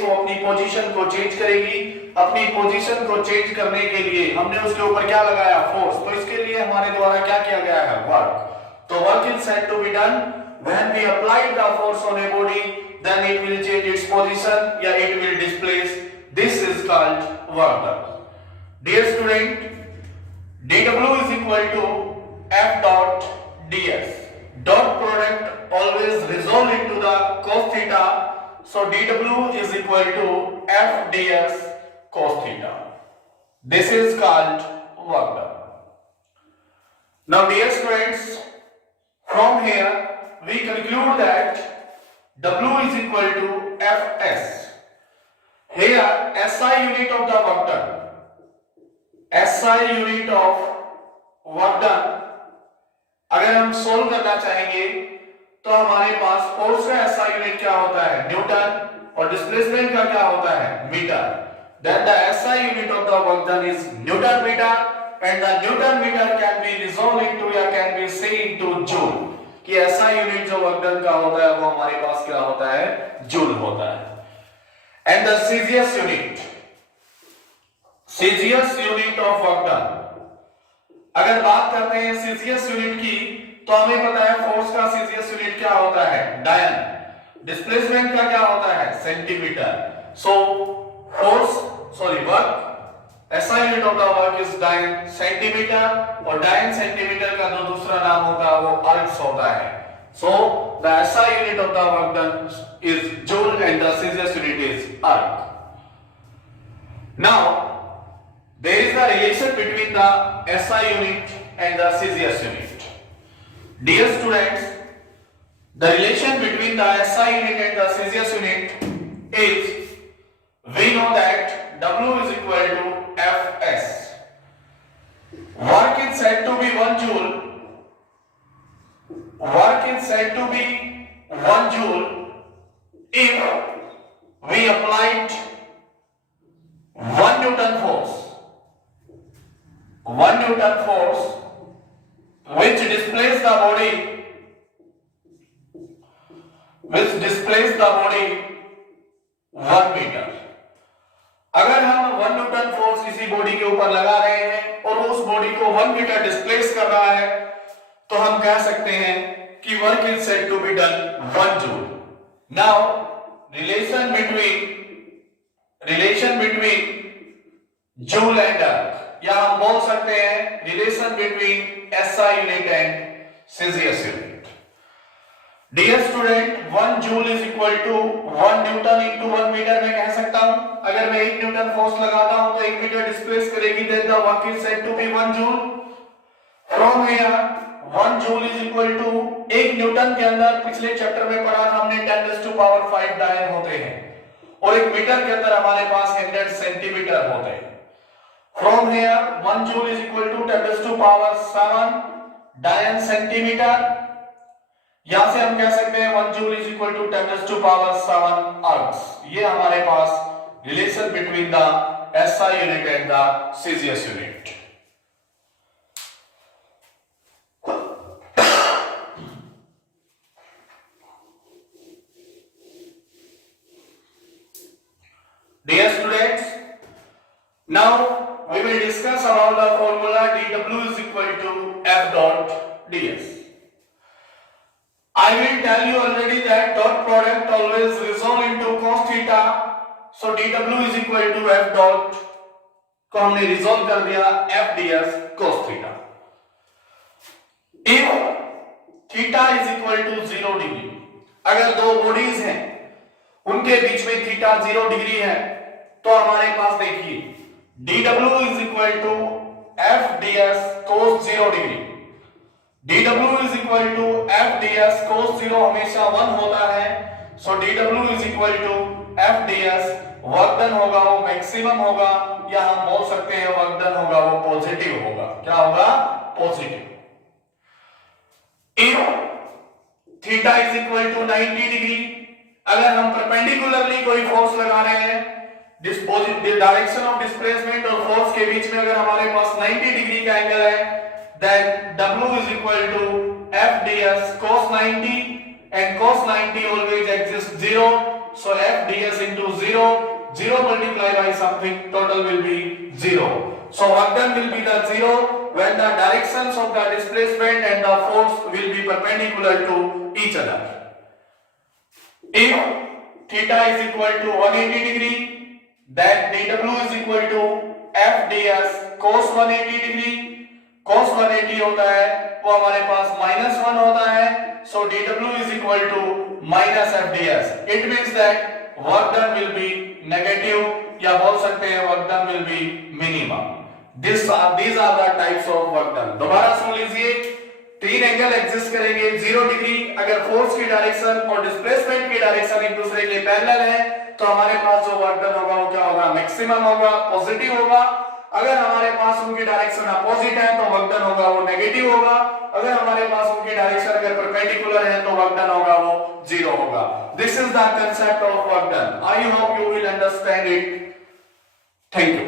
प्लेस वो अपनी पोजीशन को चेंज करेगी। अपनी पोजीशन को चेंज करने के लिए हमने उसके ऊपर क्या लगाया, फोर्स। तो इसके लिए हमारे द्वारा क्या किया गया है, वर्क। तो work is said to be done when we apply the force on a body, then it will change its position या it will displace. This is called work done. Dear student, dW is equal to F dot ds. Dot product always resolve into the cos theta. So dW is equal to F ds cos theta. This is called work done. Now dear students, from here we conclude that W is equal to Fs. Here SI unit of the work done. SI unit of work done अगर हम सोल्व करना चाहेंगे तो हमारे पास फोर्स का SI unit क्या होता है, न्यूटन, और डिस्प्लेसमेंट का क्या होता है, metre. Then the SI unit of the work done is Newton meter, and the Newton meter can be resolved into या can be say into joule, कि SI यूनिट जो वर्क डन का होता है वो हमारे पास क्या होता है, जूल होता है। And the Celsius unit, Celsius unit of work done, अगर बात करते हैं सेल्सियस यूनिट की तो हमें पता है फोर्स का सेल्सियस यूनिट क्या होता है, डायन। डिस्प्लेसमेंट का क्या होता है, centimetre. So work, SI unit of the work is डायन सेंटीमीटर, और डायन सेंटीमीटर का जो दूसरा नाम होता है वो अर्ग्स होता है। So the SI unit of the work done is joule and the Celsius unit is erg. Now there is a relation between the SI unit and the Celsius unit. Dear students, the relation between the SI unit and the Celsius unit is, we know that W is equal to Fs. Work is said to be 1 joule. Work is said to be 1 joule if we applied 1 Newton force. 1 Newton force which displaces the body 1 meter. अगर हम 1 Newton force किसी बॉडी के ऊपर लगा रहे हैं और उस बॉडी को 1 मीटर डिस्प्लेस कर रहा है तो हम कह सकते हैं कि work is said to be done 1 joule. Now relation between joule and erg, या हम बोल सकते हैं relation between SI unit and Celsius unit. Dear student, 1 joule is equal to 1 newton into 1 metre मैं कह सकता हूं। अगर मैं 1 न्यूटन फोर्स लगाता हूं तो 1 मीटर डिस्प्लेस करेगी, then the work is said to be 1 joule. From here 1 joule is equal to 1 newton के अंदर पिछले चैप्टर में पढ़ा था हमने 10⁵ डायन होते हैं, और 1 मीटर के अंदर हमारे पास 100 सेंटीमीटर होते हैं। From here 1 joule is equal to 10⁷ डायन सेंटीमीटर। यहां से हम कह सकते हैं 1 joule is equal to 10⁷ ergs. ये हमारे पास relation between the SI unit and the Celsius unit. Dear students, now we will discuss about the formula dW is equal to F dot ds. I will tell you already that dot product always resolve into cos theta. So dW is equal to F dot को हमने रिजॉल्व कर दिया F ds cos theta. If theta is equal to 0 डिग्री, अगर दो बॉडीज हैं उनके बीच में थीटा 0 डिग्री है तो हमारे पास देखिए dW is equal to F ds cos 0 degree. dW is equal to F ds cos 0 हमेशा 1 होता है। सो dW is equal to F ds work done होगा वो मैक्सिमम होगा, या हम बोल सकते हैं वर्क डन होगा वो पॉजिटिव होगा। क्या होगा? Positive. If theta is equal to 90 डिग्री, अगर हम परपेंडिकुलरली कोई फोर्स लगा रहे हैं, डायरेक्शन ऑफ डिस्प्लेसमेंट और फोर्स के बीच में अगर हमारे पास 90 डिग्री का एंगल है, then W is equal to F ds cos 90, and cos 90 always exists 0, so f ds into 0, 0 multiplied by something, total will be 0. So work done will be the 0 when the directions of the displacement and the force will be perpendicular to each other. If theta is equal to 180 degree, then dw is equal to f ds cos 180 degree. cos 180 होता है वो हमारे पास -1 होता है, so dw is equal to minus f ds. It means that work done will be negative, या बोल सकते हैं work done will be minimum. These are the types of work done. दोबारा सुन लीजिए, तीन एंगल एग्जिस्ट करेंगे 0 डिग्री अगर फोर्स की डायरेक्शन और डिस्प्लेसमेंट की डायरेक्शन एक दूसरे के पैरेलल है, तो हमारे पास जो वर्क डन होगा वो क्या होगा, मैक्सिमम होगा, पॉजिटिव होगा. अगर हमारे पास उनकी डायरेक्शन अपोजिट है तो वर्क डन होगा वो नेगेटिव होगा. अगर हमारे पास उनकी डायरेक्शन अगर परपेंडिकुलर है तो वर्क डन होगा वो 0 होगा. This is the concept of work done. I hope you will understand it. Thank you.